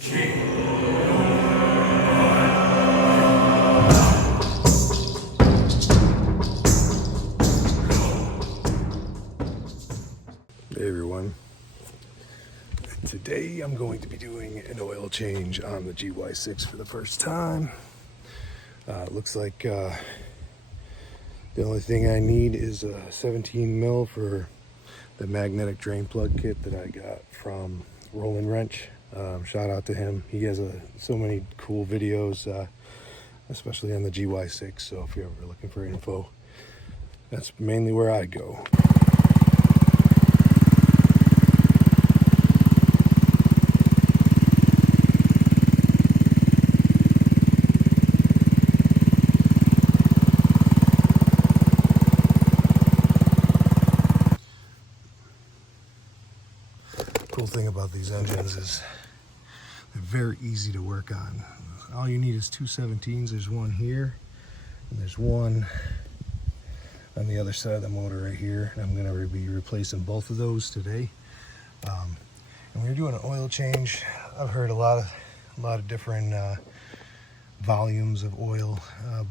Hey everyone, today I'm going to be doing an oil change on the GY6 for the first time. Looks like the only thing I need is a 17 mil for the magnetic drain plug kit that I got from Roland Wrench. Shout out to him. He has so many cool videos, especially on the GY6, so if you're ever looking for info, that's mainly where I go. Cool thing about these engines is they're very easy to work on. All you need is two 17s. There's one here, and there's one on the other side of the motor right here. And I'm going to be replacing both of those today. And when you're doing an oil change, I've heard a lot of different volumes of oil,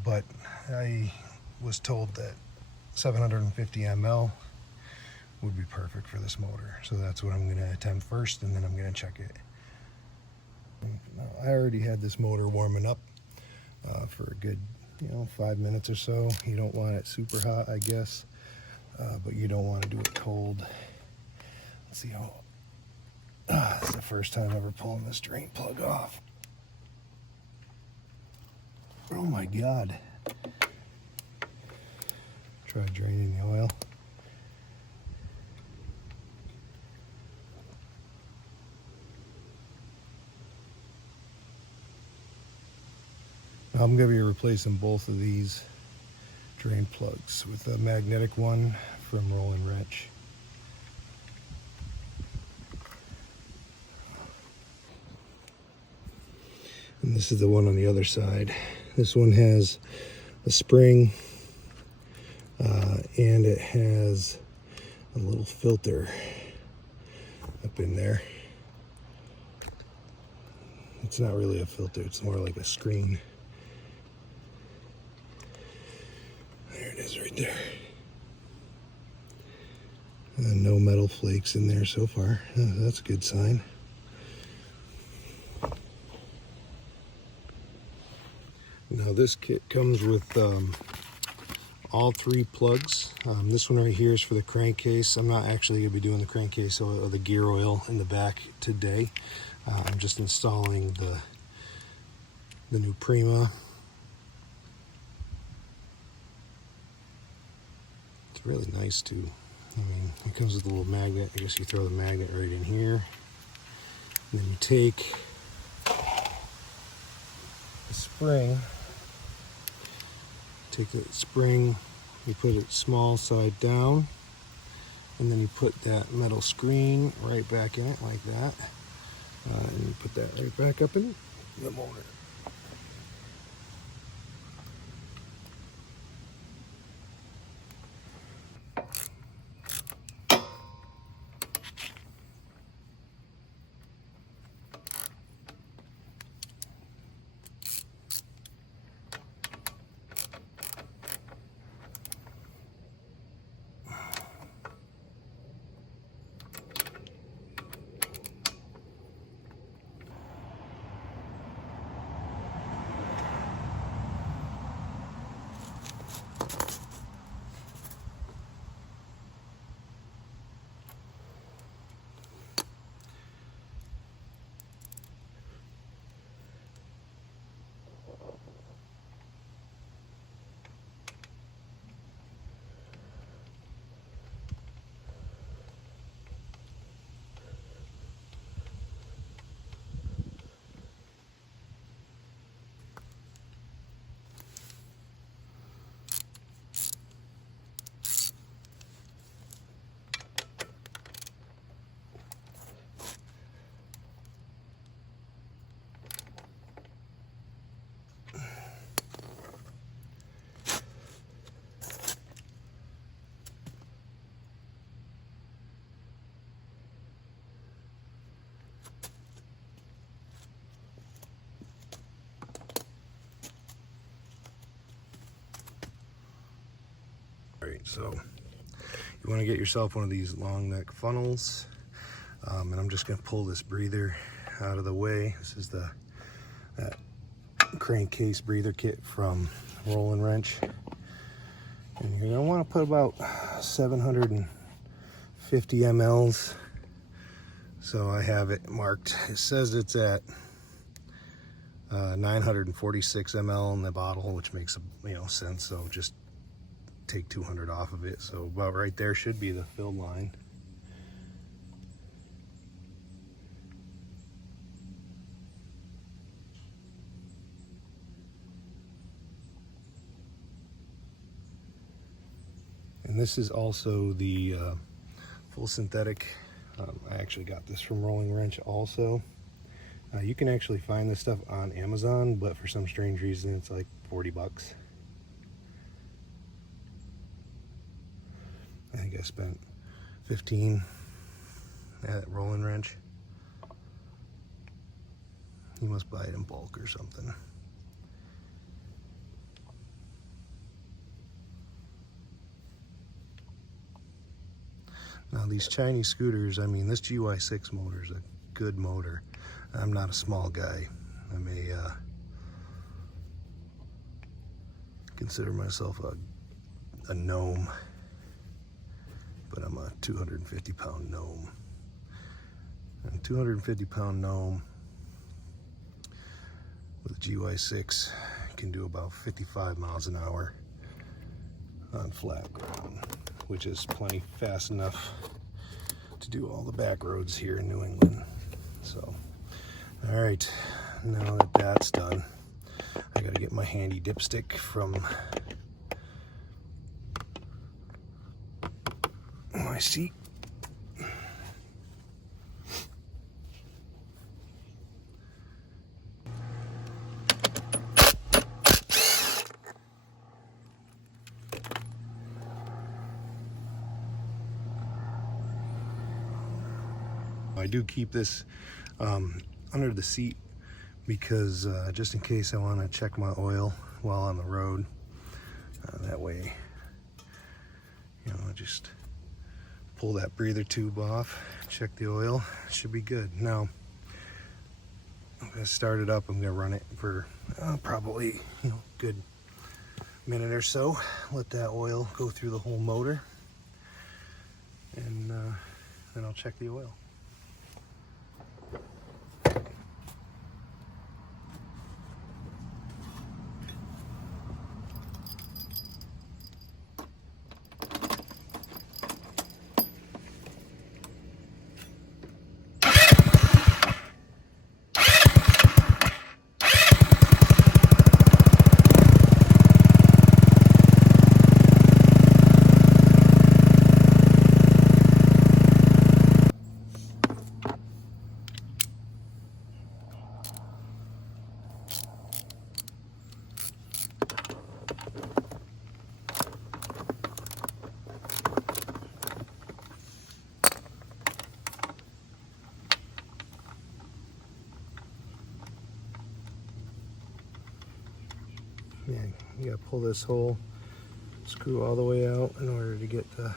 but I was told that 750 ml would be perfect for this motor. So that's what I'm going to attempt first, and then I'm going to check it. Now, I already had this motor warming up for a good 5 minutes or so. You don't want it super hot, I guess, but you don't want to do it cold. Let's see how it's the first time ever pulling this drain plug off. Oh my god. Try draining the oil. I'm going to be replacing both of these drain plugs with a magnetic one from Roland Wrench. And this is the one on the other side. This one has a spring and it has a little filter up in there. It's not really a filter, it's more like a screen. There it is right there. No metal flakes in there so far. That's a good sign. Now this kit comes with all three plugs. This one right here is for the crankcase. I'm not actually going to be doing the crankcase or the gear oil in the back today. I'm just installing the new Prima. It's really nice too. I mean, it comes with a little magnet. I guess you throw the magnet right in here. And then you take the spring. Take the spring, you put it small side down, and then you put that metal screen right back in it like that. And you put that right back up in the motor. So you want to get yourself one of these long neck funnels, and I'm just going to pull this breather out of the way. This is that crankcase breather kit from Roll & Wrench, and you're going to want to put about 750 mLs. So I have it marked. It says it's at 946 ml in the bottle, which makes sense. So just take 200 off of it. So about right there should be the fill line. And this is also the full synthetic. I actually got this from Roll & Wrench also. You can actually find this stuff on Amazon, but for some strange reason it's like 40 bucks. I think I spent 15 at Roll & Wrench. You must buy it in bulk or something. Now these Chinese scooters, I mean, this GY6 motor is a good motor. I'm not a small guy. I'm consider myself a gnome, but I'm a 250 pound gnome. And 250 pound gnome with a GY6 can do about 55 miles an hour on flat ground, which is plenty fast enough to do all the back roads here in New England. So, all right, now that that's done, I gotta get my handy dipstick from my seat. I do keep this under the seat because just in case I want to check my oil while on the road. That way, I just pull that breather tube off, check the oil, it should be good. Now, I'm going to start it up. I'm going to run it for probably good minute or so. Let that oil go through the whole motor, and then I'll check the oil. Yeah, you gotta pull this whole screw all the way out in order to get the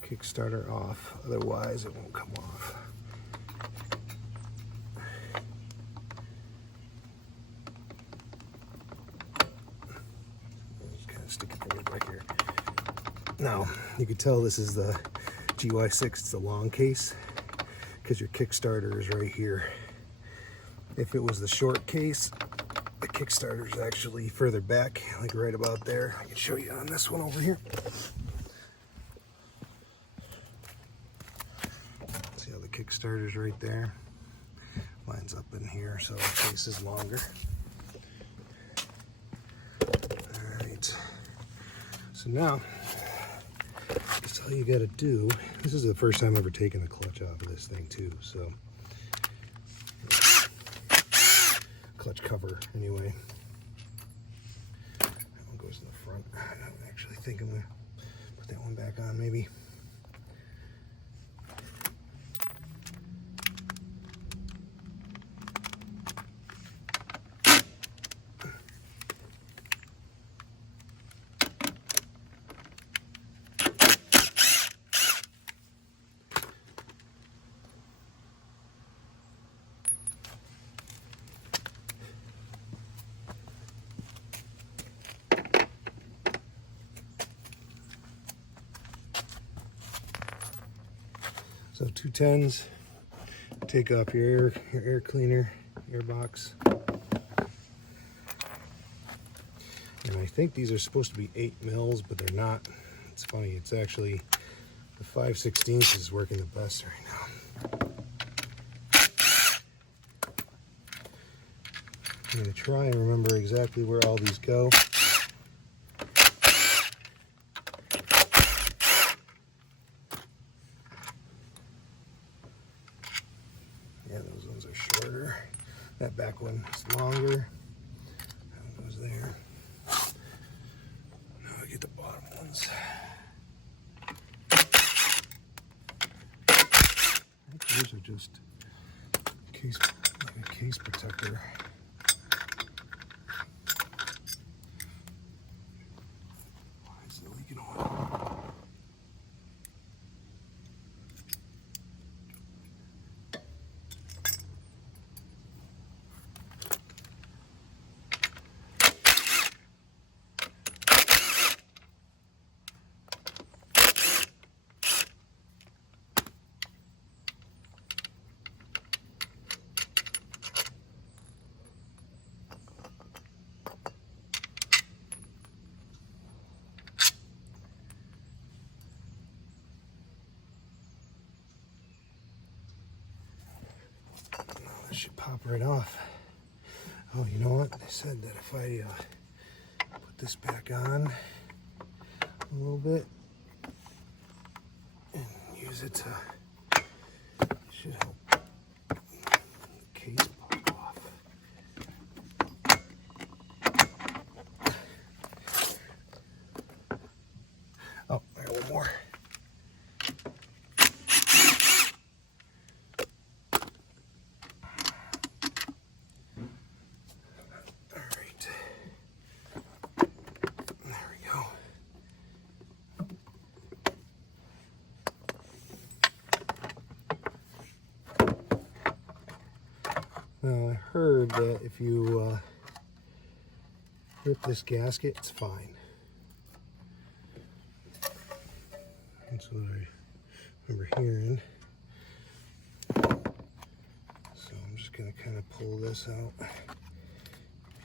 Kickstarter off, otherwise it won't come off. Just kind of stick it forward right here. Now, you can tell this is the GY6, it's the long case, because your Kickstarter is right here. If it was the short case, the Kickstarter is actually further back, like right about there. I can show you on this one over here. See how the Kickstarter is right there? Mine's up in here, so the case is longer. All right. So now, that's all you got to do. This is the first time I've ever taken the clutch off of this thing too, so. Clutch cover anyway. That one goes in the front. I don't actually think I'm gonna put that one back on maybe. 210s, take off your air cleaner, air box. And I think these are supposed to be 8 mils, but they're not. It's funny, it's actually the 5/16 is working the best right now. I'm going to try and remember exactly where all these go. Yeah, those ones are shorter. That back one is longer. That goes there. Now I get the bottom ones. These are just like a case protector. Why is it leaking oil? That should pop right off. Oh, you know what? They said that if I put this back on a little bit and use it to, should help the case pop off. Oh, I got one more. Now I heard that if you rip this gasket, it's fine. That's what I remember hearing. So I'm just going to kind of pull this out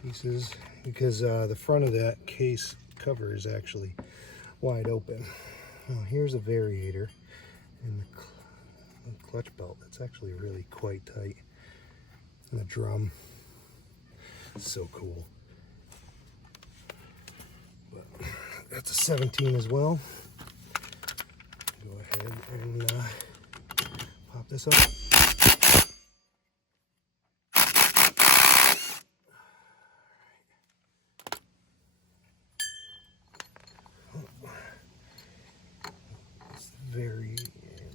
pieces because the front of that case cover is actually wide open. Now here's a variator and the clutch belt. That's actually really quite tight. And the drum, it's so cool. But that's a 17 as well. Go ahead and pop this up.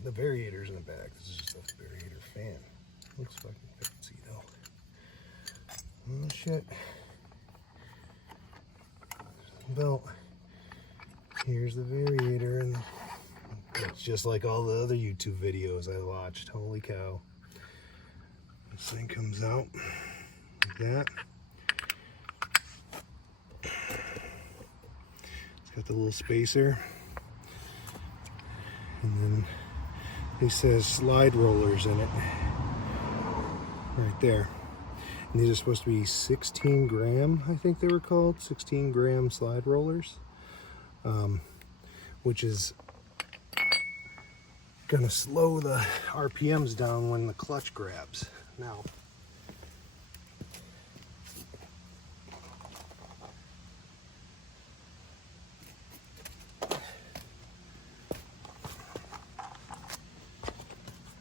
The variator's in the back. This is just a variator fan. Looks fucking fancy though. Oh shit. Belt. Here's the variator, and it's just like all the other YouTube videos I watched. Holy cow. This thing comes out like that. It's got the little spacer. And then it says slide rollers in it. Right there. And these are supposed to be 16 gram, I think they were called, 16 gram slide rollers, which is gonna slow the RPMs down when the clutch grabs. Now,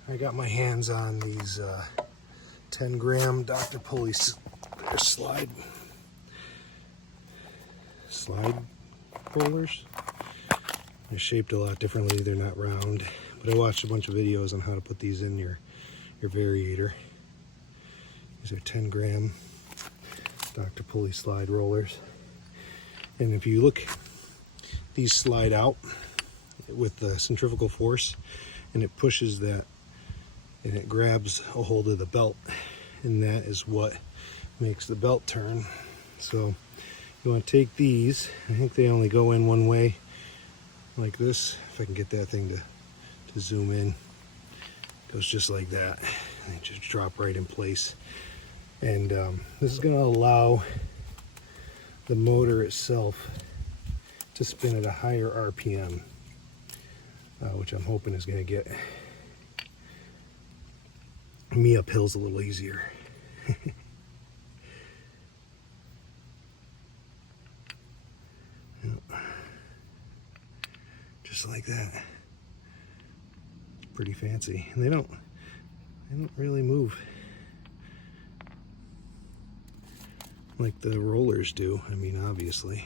I got my hands on these 10 gram Dr. Pulley slide rollers. They're shaped a lot differently. They're not round, but I watched a bunch of videos on how to put these in your variator. These are 10 gram Dr. Pulley slide rollers. And if you look, these slide out with the centrifugal force, and it pushes that, and it grabs a hold of the belt, and that is what makes the belt turn. So you want to take these, I think they only go in one way like this, if I can get that thing to zoom in. Goes just like that. They just drop right in place. And this is going to allow the motor itself to spin at a higher RPM, which I'm hoping is going to get me up hills a little easier. Just like that. It's pretty fancy. And they don't really move like the rollers do. I mean, obviously.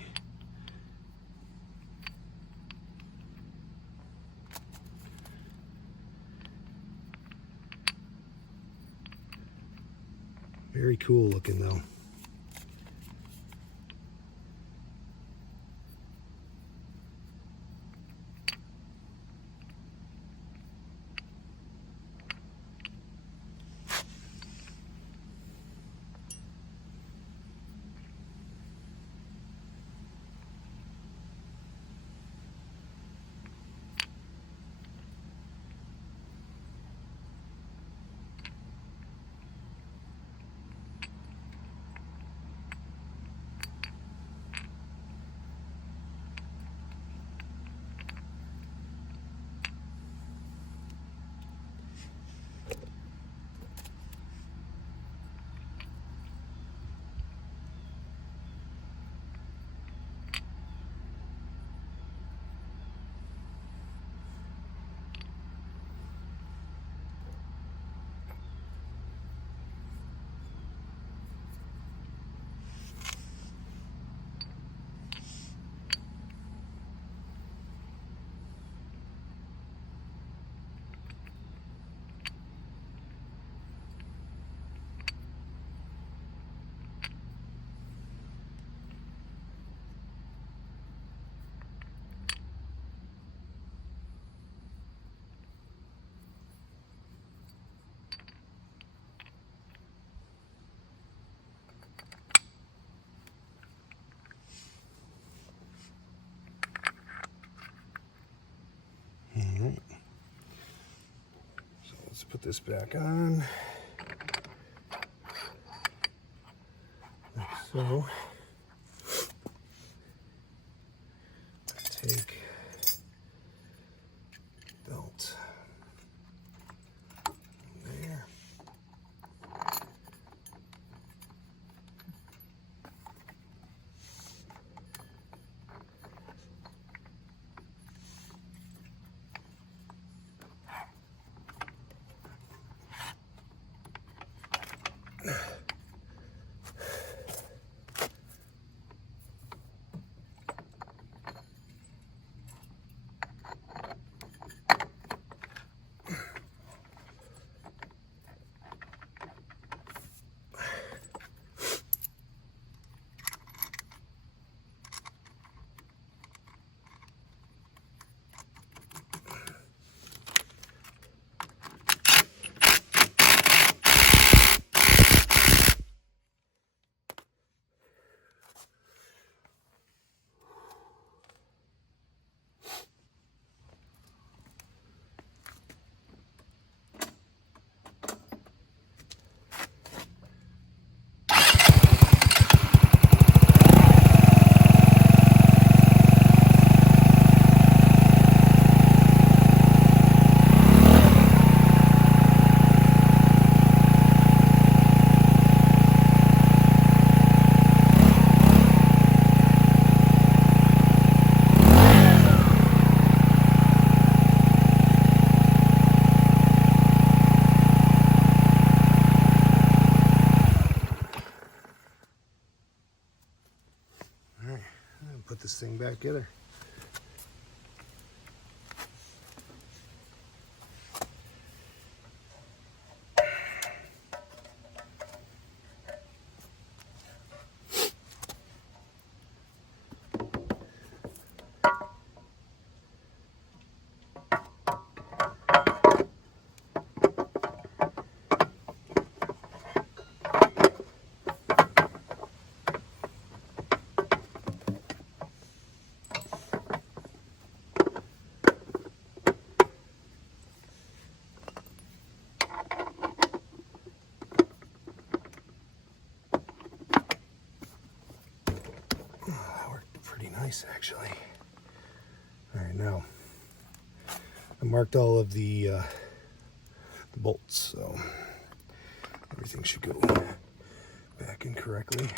Very cool looking though. Alright, so let's put this back on, like so. Take belt there. Put this thing back together. nice, actually. All right, now I marked all of the bolts, so everything should go back in correctly.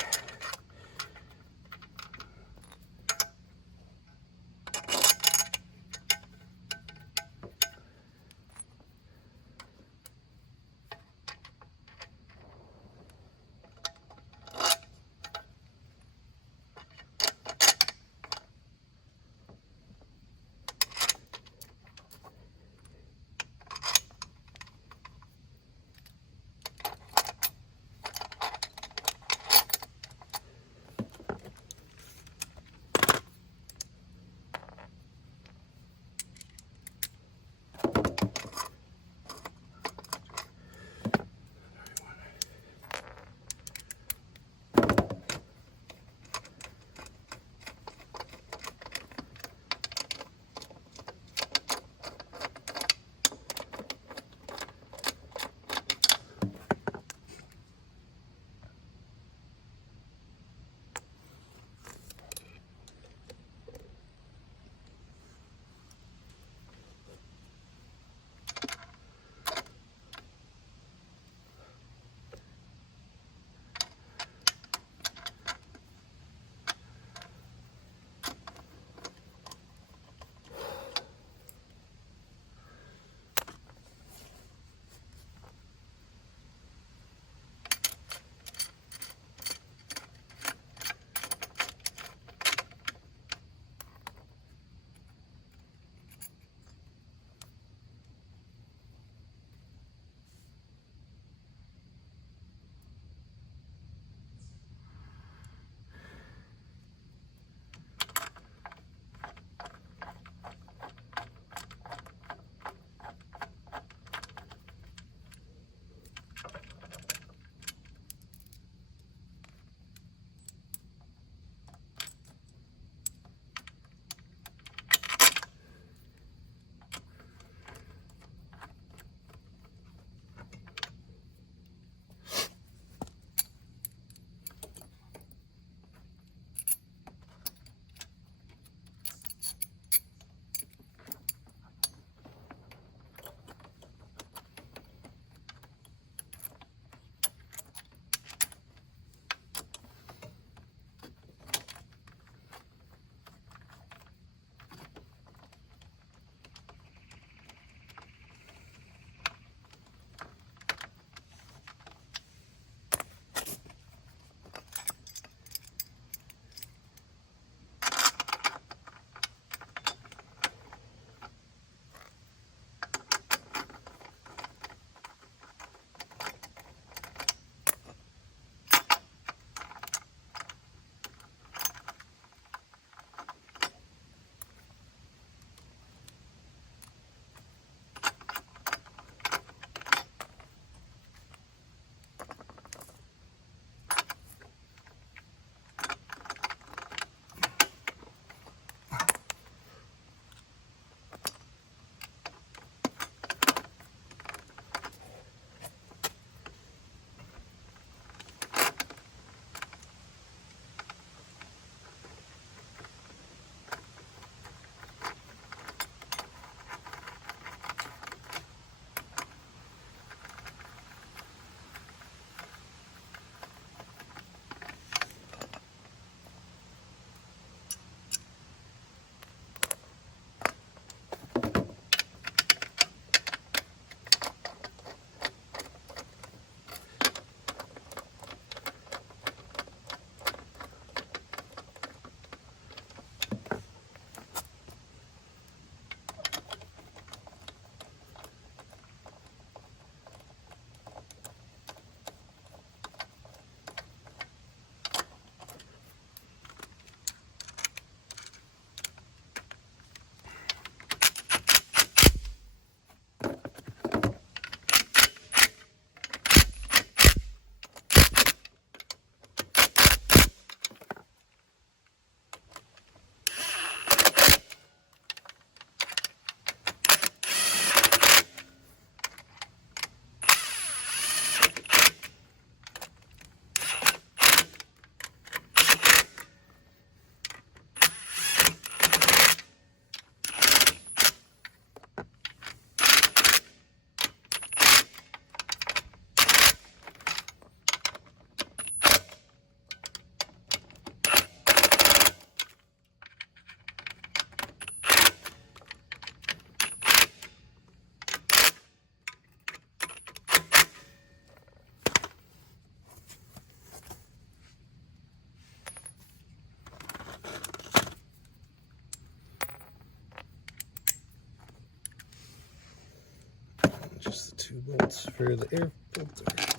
bolts for the air filter.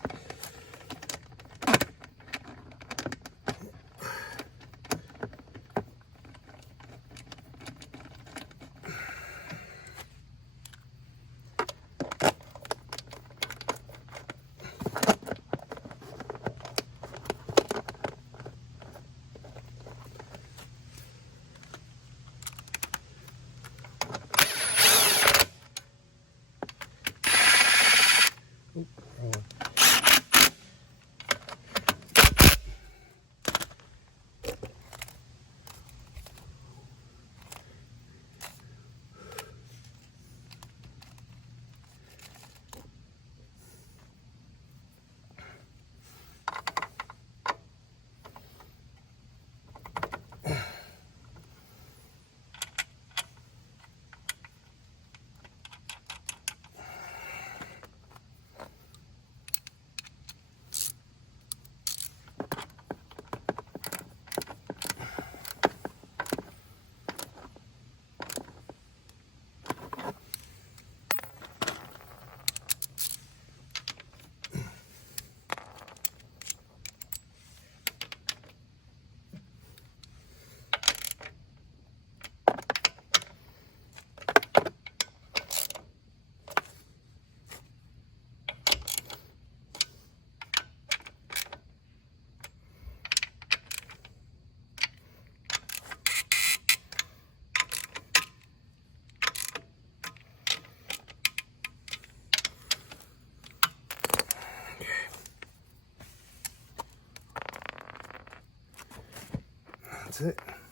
That's it.